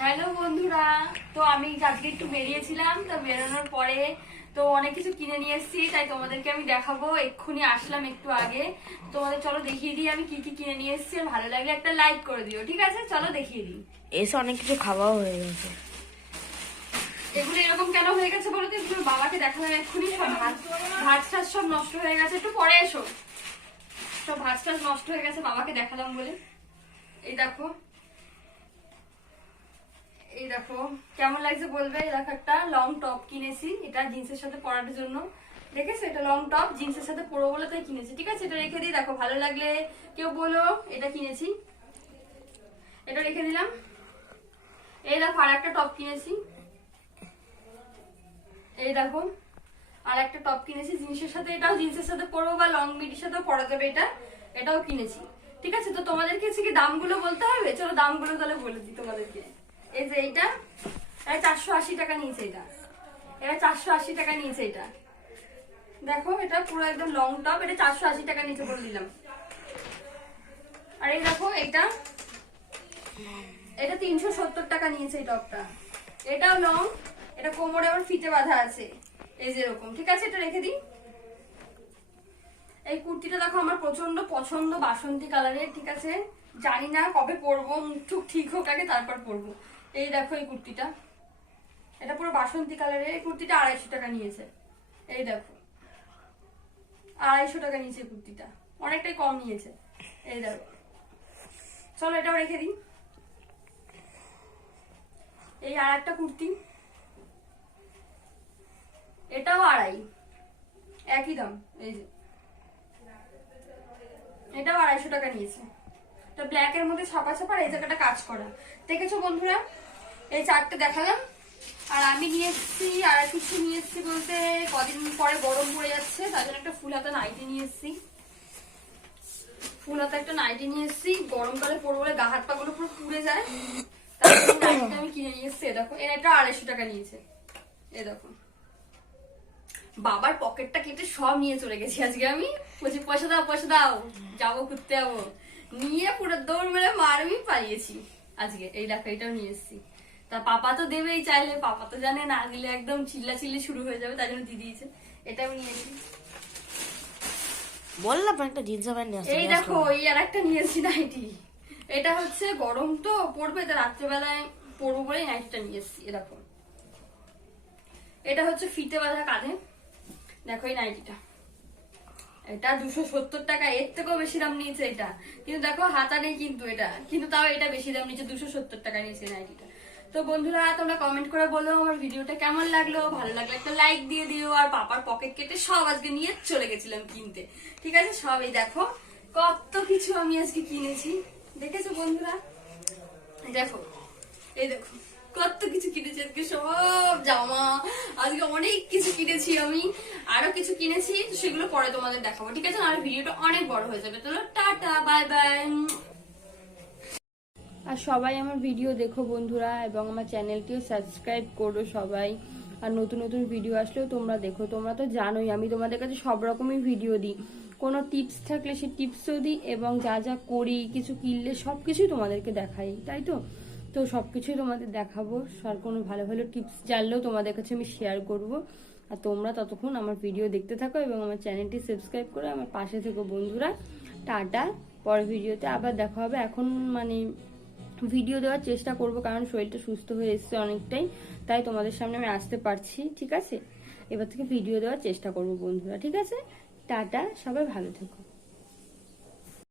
Hello বন্ধুরা, তো আমি আজকে একটু বেরিয়েছিলাম, তো বেরোনোর পরে তো অনেক কিছু কিনে নিয়ে এসেছি, তাই তোমাদেরকে আমি দেখাবো। এক্ষুনি আসলাম একটু আগে, তোমাদের চলো দেখিয়ে দিই আমি কি কি কিনে নিয়ে এসেছি। আর ভালো লাগলে একটা লাইক করে দিও, ঠিক আছে? চলো দেখিয়ে দিই। এসে অনেক কিছু খাওয়াও হয়ে গেছে। এগুলো এরকম কেন হয়ে গেছে বলো তো? এগুলো বাবাকে দেখালাম এক্ষুনি, সব ভাত টাজ সব নষ্ট হয়ে গেছে। একটু পরে এসো। সব ভাত টাজ নষ্ট হয়ে গেছে বাবাকে দেখালাম বলে। এই দেখো, এই দেখো কেমন লাগছে বলবে। এই দেখো একটা লং টপ কিনেছি, এটা জিন্সের সাথে পরার জন্য। দেখেছো, এটা লং টপ জিন্সের সাথে পরবো বলে তাই কিনেছি, ঠিক আছে? এটা রেখে দিই, দেখো ভালো লাগলে কেউ বলো এটা কিনেছি। এটা রেখে দিলাম। এই দেখো আর একটা টপ কিনেছি, এই দেখো আর একটা টপ কিনেছি জিন্সের সাথে। এটাও জিন্সের সাথে পরবো বা লং মিডির সাথেও পরা যাবে এটা। এটাও কিনেছি, ঠিক আছে? তো তোমাদেরকে কি দামগুলো বলতে হবে? চলো দামগুলো তাহলে বলে দিই তোমাদেরকে। এই যে এইটা 480 টাকা নিয়েছে, এটা 480 টাকা নিয়েছে। এটা দেখো, এটা পুরো একদম লং টপ, এটা 480 টাকা নিচে বলে দিলাম। আর এই দেখো এটা 370 টাকা নিয়েছে এই টপটা। এটাও লং, এটা কোমরে আবার ফিতে বাঁধা আছে, এই যে এরকম, ঠিক আছে? এটা রেখে দিই। এই কুর্তিটা দেখো আমার প্রচন্ড পছন্দ, বাসন্তী কালারের, ঠিক আছে? জানি না কবে পরবো, মুখ ঠিক হোক আগে তারপর পরবো। এই দেখো এই কুর্তিটা, এটা পুরো বাসন্তী কালারের। এই কুর্তিটা 250 টাকা নিয়েছে। এই দেখো 250 টাকা নিয়েছে কুর্তিটা, অনেকটাই কম নিয়েছে। এই দেখো, চলো এটাও রেখে দিই। এই আর একটা কুর্তি, এটাও 250, একই দাম। এই যে এটাও 250 টাকা নিয়েছে। তো ব্ল্যাক এর মধ্যে ছাপা ছাপা, এই জায়গাটা কাজ করা। দেখেছো বন্ধুরা, এই চারটে দেখালাম। আর আমি নিয়ে এসেছি আর কিছু নিয়ে এসেছি বলতে, কদিন পরে গরম পড়ে যাচ্ছে, তার জন্য একটা ফুল হাতা নাইটি নিয়ে এসেছি। ফুল হাতা একটা নাইটি নিয়ে এসেছি, গরমকালে পরবো বলে গা হাত পা গুলো পুরো পুড়ে যায়, তার জন্য নাইটিটা আমি কিনে নিয়ে এসেছি। দেখো এটা 250 টাকা নিয়েছে। এই দেখো, বাবার পকেটটা কেটে সব নিয়ে চলে গেছি আজকে আমি। বলছি পয়সা দাও পয়সা দাও, যাবো ঘুরতে যাবো, নিয়ে পুরো দৌড় মেরে মারবি পালিয়েছি আজকে। এই দেখো এটাও নিয়ে এসেছি। তা পাপা তো দেবেই চাইলে, পাপা তো জানে না দিলে একদম চিল্লা চিল্লি শুরু হয়ে যাবে, তাই জন্য দিয়ে দিয়েছে। এটাও নিয়েছি। বললাম একটা জিন্স প্যান্ট নিয়ে আসতে। এই দেখো এই আর একটা নিয়েছি নাইটি। এটা হচ্ছে গরম তো পড়বে, তা রাত্রেবেলায় পরবো বলে নাইটিটা নিয়ে এসেছি। এ দেখো, এটা হচ্ছে ফিতে বাঁধা কাঁধে। দেখো এই নাইটিটা, এটা 270 টাকা, এর থেকেও বেশি দাম নিয়েছে এটা। কিন্তু দেখো হাতা নেই কিন্তু, এটা কিন্তু তাও এটা বেশি দাম নিয়েছে, 270 টাকা নিয়েছে নাইটিটা। তো বন্ধুরা তোমরা কমেন্ট করে বলো আমার ভিডিওটা কেমন লাগলো। ভালো লাগলে একটা লাইক দিয়ে দিও। আর পাপার পকেট কেটে সব আজকে নিয়ে চলে গেছিলাম কিনতে, ঠিক আছে? সব এই দেখো কত কিছু আমি আজকে কিনেছি, দেখেছো বন্ধুরা? দেখো এই দেখো কত কিছু কিনেছি আজকে, সব জামা। আজকে অনেক কিছু কিনেছি আমি, আরো কিছু কিনেছি, সেগুলো পরে তোমাদের দেখাবো, ঠিক আছে? আর ভিডিওটা অনেক বড় হয়ে যাবে। তো টাটা, বাই বাই। আর সবাই আমার ভিডিও দেখো বন্ধুরা, এবং আমার চ্যানেলটিও সাবস্ক্রাইব করো সবাই। আর নতুন নতুন ভিডিও আসলেও তোমরা দেখো। তোমরা তো জানোই আমি তোমাদের কাছে সব রকমই ভিডিও দিই, কোনো টিপস থাকলে সেই টিপসও দিই, এবং যা যা করি কিছু কিনলে সব কিছুই তোমাদেরকে দেখাই, তাই তো? তো সব কিছুই তোমাদের দেখাবো। আর কোনো ভালো ভালো টিপস জানলেও তোমাদের কাছে আমি শেয়ার করব। আর তোমরা ততক্ষণ আমার ভিডিও দেখতে থাকো এবং আমার চ্যানেলটি সাবস্ক্রাইব করে আমার পাশে থেকো বন্ধুরা। টাটা, পরের ভিডিওতে আবার দেখা হবে। এখন মানে ভিডিও দেওয়ার চেষ্টা করব, কারণ শরীরটা সুস্থ হয়ে এসছে অনেকটাই, তাই তোমাদের সামনে আমি আসতে পারছি, ঠিক আছে? এবার থেকে ভিডিও দেওয়ার চেষ্টা করব বন্ধুরা, ঠিক আছে? টাটা, সবাই ভালো থেকো।